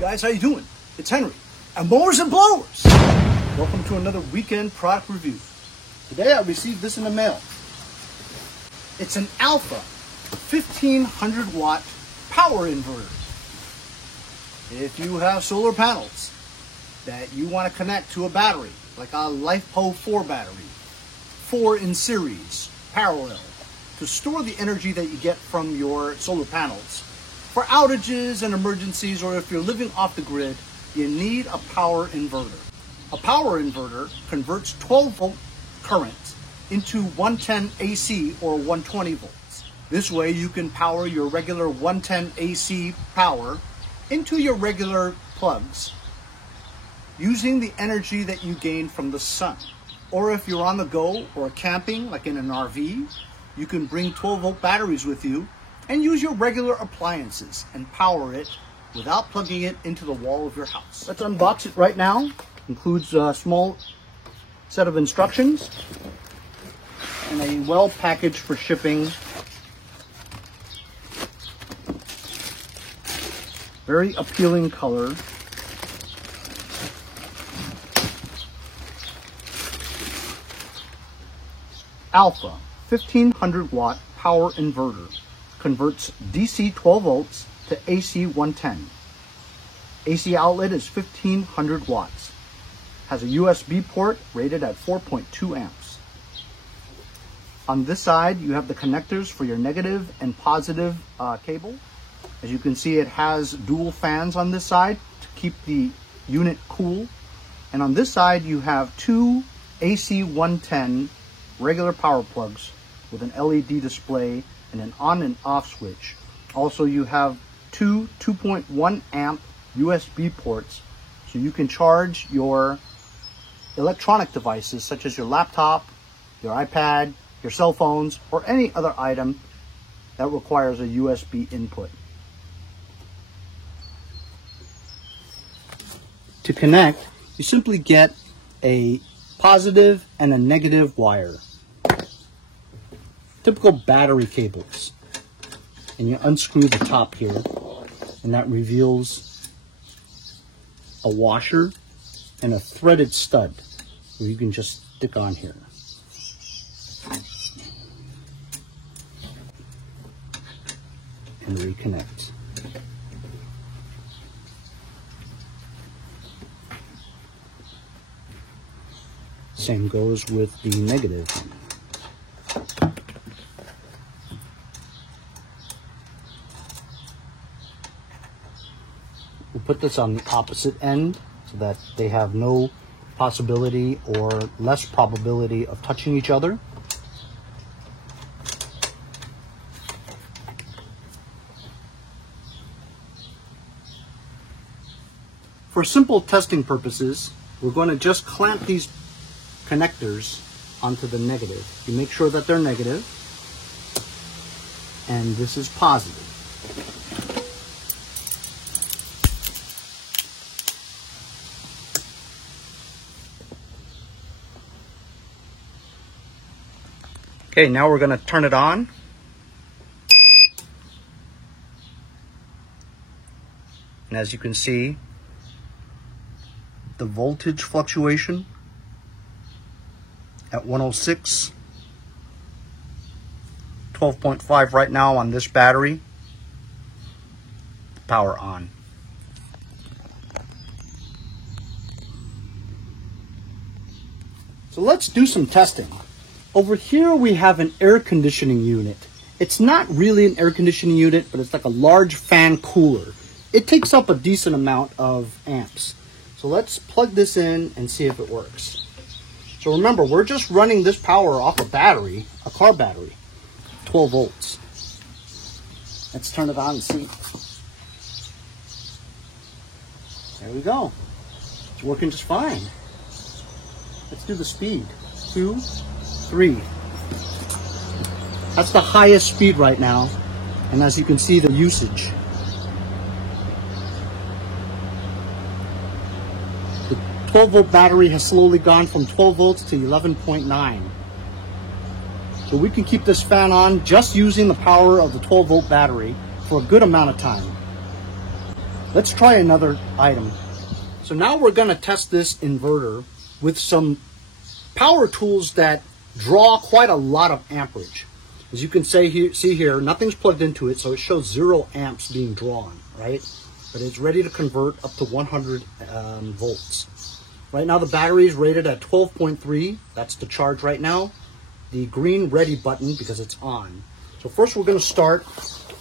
guys, how you doing? It's Henry at Mowers and Blowers. Welcome to another weekend product review. Today I received this in the mail. It's an Alpha 1500 watt power inverter. If you have solar panels that you want to connect to a battery, like a LiFePO 4 battery, 4 in series, parallel, to store the energy that you get from your solar panels, for outages and emergencies, or if you're living off the grid, you need a power inverter. A power inverter converts 12 volt current into 110 AC or 120 volts. This way you can power your regular 110 AC power into your regular plugs using the energy that you gain from the sun. Or if you're on the go or camping, like in an RV, you can bring 12 volt batteries with you and use your regular appliances and power it without plugging it into the wall of your house. Let's unbox it right now. Includes a small set of instructions and a well packaged for shipping. Very appealing color. Alpha 1500 watt power inverter. Converts DC 12 volts to AC 110. AC outlet is 1500 watts. Has a USB port rated at 4.2 amps. On this side, you have the connectors for your negative and positive cable. As you can see, it has dual fans on this side to keep the unit cool. And on this side, you have two AC 110 regular power plugs with an LED display and an on and off switch. Also, you have two 2.1 amp USB ports, so you can charge your electronic devices such as your laptop, your iPad, your cell phones, or any other item that requires a USB input. To connect, you simply get a positive and a negative wire. Typical battery cables. And you unscrew the top here, and that reveals a washer and a threaded stud where you can just stick on here. And reconnect. Same goes with the negative. We'll put this on the opposite end so that they have no possibility or less probability of touching each other. For simple testing purposes, we're going to just clamp these connectors onto the negative. You make sure that they're negative, and this is positive. Okay, now we're going to turn it on. And as you can see, the voltage fluctuation at 106, 12.5 right now on this battery. Power on. So let's do some testing. Over here we have an air conditioning unit. It's not really an air conditioning unit, but it's like a large fan cooler. It takes up a decent amount of amps. So let's plug this in and see if it works. So remember, we're just running this power off a battery, a car battery, 12 volts. Let's turn it on and see. There we go. It's working just fine. Let's do the speed. 2, 3. That's the highest speed right now. And as you can see, the usage. The 12 volt battery has slowly gone from 12 volts to 11.9. So we can keep this fan on just using the power of the 12 volt battery for a good amount of time. Let's try another item. So now we're going to test this inverter with some power tools that draw quite a lot of amperage. As you can see here, nothing's plugged into it, so it shows 0 amps being drawn, right? But it's ready to convert up to 100 volts. Right now the battery is rated at 12.3. That's the charge right now. The green ready button because it's on. So first we're going to start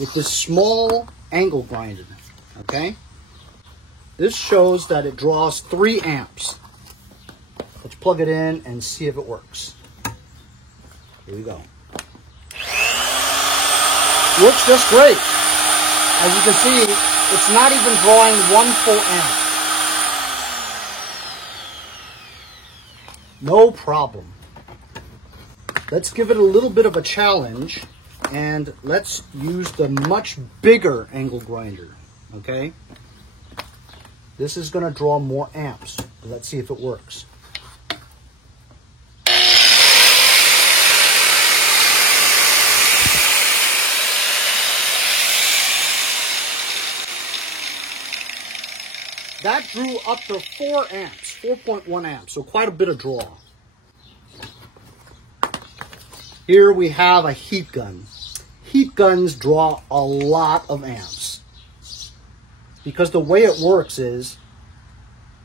with this small angle grinder, okay? This shows that it draws 3 amps. Let's plug it in and see if it works. Here we go. Works just great. As you can see, it's not even drawing 1 full amp. No problem. Let's give it a little bit of a challenge, and let's use the much bigger angle grinder, okay? This is going to draw more amps. Let's see if it works. That drew up to 4 amps, 4.1 amps, so quite a bit of draw. Here we have a heat gun. Heat guns draw a lot of amps. Because the way it works is,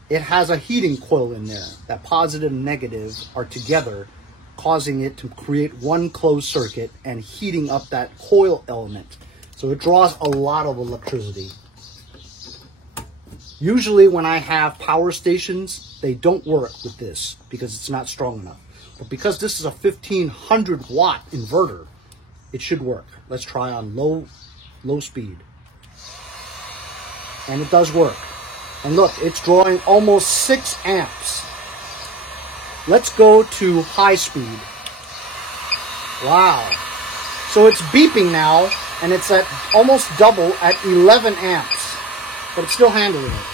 it has a heating coil in there. That positive and negative are together, causing it to create one closed circuit and heating up that coil element. So it draws a lot of electricity. Usually when I have power stations, they don't work with this because it's not strong enough. But because this is a 1500 watt inverter, it should work. Let's try on low speed. And it does work. And look, it's drawing almost 6 amps. Let's go to high speed. Wow. So it's beeping now, and it's at almost double at 11 amps. But it's still handling it.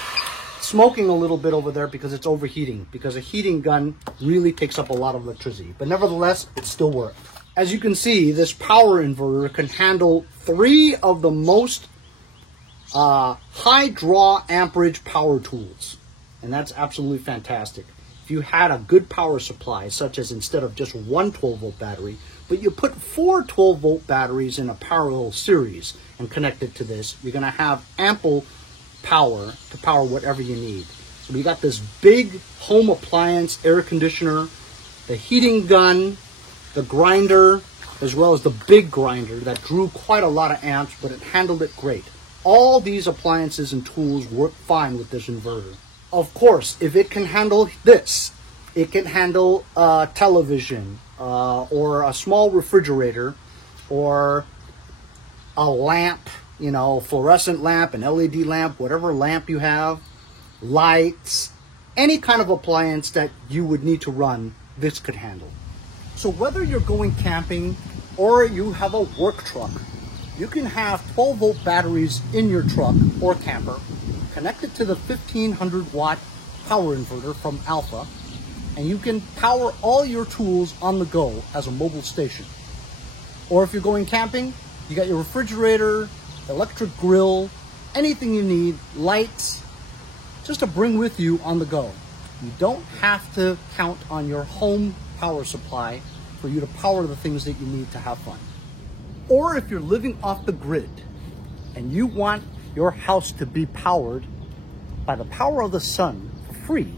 It's smoking a little bit over there because it's overheating, because a heating gun really takes up a lot of electricity. But nevertheless, it still worked. As you can see, this power inverter can handle 3 of the most high draw amperage power tools. And that's absolutely fantastic. If you had a good power supply, such as instead of just one 12-volt battery, but you put 4 12-volt batteries in a parallel series and connect it to this, you're going to have ample power to power whatever you need. So we got this big home appliance air conditioner, the heating gun, the grinder, as well as the big grinder that drew quite a lot of amps, but it handled it great. All these appliances and tools work fine with this inverter. Of course, if it can handle this, it can handle a television or a small refrigerator or a lamp, you know, fluorescent lamp, an LED lamp, whatever lamp you have, lights, any kind of appliance that you would need to run, this could handle. So whether you're going camping or you have a work truck, you can have 12-volt batteries in your truck or camper connected to the 1500 watt power inverter from Alpha, and you can power all your tools on the go as a mobile station. Or if you're going camping, you got your refrigerator, electric grill, anything you need, lights, just to bring with you on the go. You don't have to count on your home power supply for you to power the things that you need to have fun. Or if you're living off the grid and you want your house to be powered by the power of the sun for free,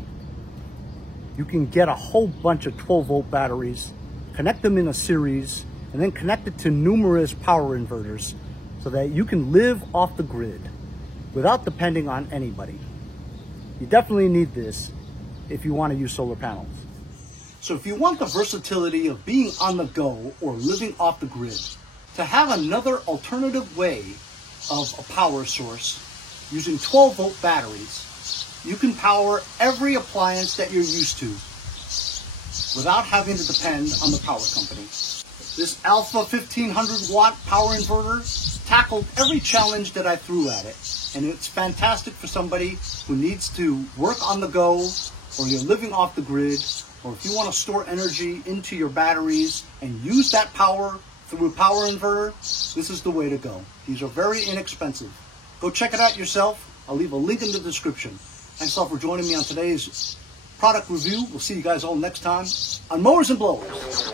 you can get a whole bunch of 12-volt batteries, connect them in a series, and then connect it to numerous power inverters so that you can live off the grid without depending on anybody. You definitely need this if you want to use solar panels. So if you want the versatility of being on the go or living off the grid, to have another alternative way of a power source using 12-volt batteries, you can power every appliance that you're used to without having to depend on the power company. This Alpha 1500 watt power inverter tackled every challenge that I threw at it, and it's fantastic for somebody who needs to work on the go, or you're living off the grid, or if you want to store energy into your batteries and use that power through a power inverter. This is the way to go. These are very inexpensive. Go check it out yourself I'll leave a link in the description. Thanks all for joining me on today's product review. We'll see you guys all next time on Mowers and Blowers.